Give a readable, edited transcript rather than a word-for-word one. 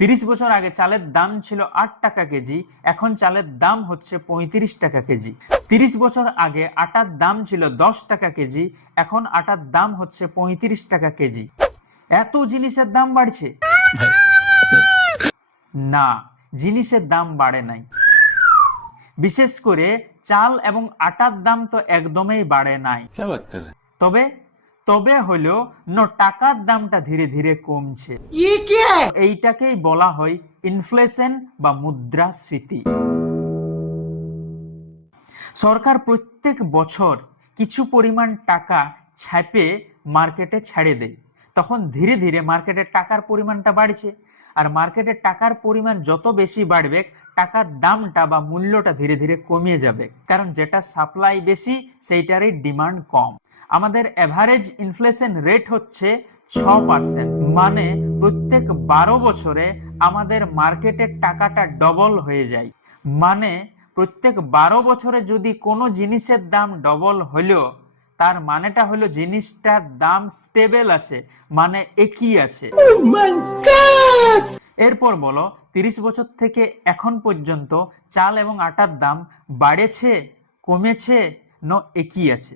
30 বছর আগে চালের দাম ছিল 8 টাকা কেজি, এখন চালের দাম হচ্ছে 35 টাকা কেজি। 30 বছর আগে আটার দাম ছিল 10 টাকা কেজি, এখন আটার দাম হচ্ছে 35 টাকা কেজি। এত জিনিসের দাম বাড়ছে? না, জিনিসের দাম বাড়ে নাই। বিশেষ করে চাল এবং আটার দাম তো একদমই বাড়ে নাই। তবে তবে হলো টাকার দামটা ধীরে ধীরে কমছে। এইটাকেই বলা হয় ইনফ্লেশন বা মুদ্রাস্ফীতি। সরকার প্রত্যেক বছর কিছু পরিমাণ টাকা ছাপে মার্কেটে ছেড়ে দেয়, তখন ধীরে ধীরে মার্কেটের টাকার পরিমাণটা বাড়ছে। আর মার্কেটের টাকার পরিমাণ যত বেশি বাড়বে, টাকার দামটা বা মূল্যটা ধীরে ধীরে কমিয়ে যাবে, কারণ যেটা সাপ্লাই বেশি সেইটারই ডিমান্ড কম। আমাদের এভারেজ ইনফ্লেশন রেট হচ্ছে 6%, মানে প্রত্যেক 12 বছরে আমাদের মার্কেটের টাকাটা ডবল হয়ে যায়। মানে প্রত্যেক 12 বছরে যদি কোনো জিনিসের দাম ডবল হলো, তার মানেটা হলো জিনিসটার দাম স্টেবল আছে, মানে একই আছে। এরপর বলো, 30 বছর থেকে এখন পর্যন্ত চাল এবং আটার দাম বাড়েছে, কমেছে, না একই আছে?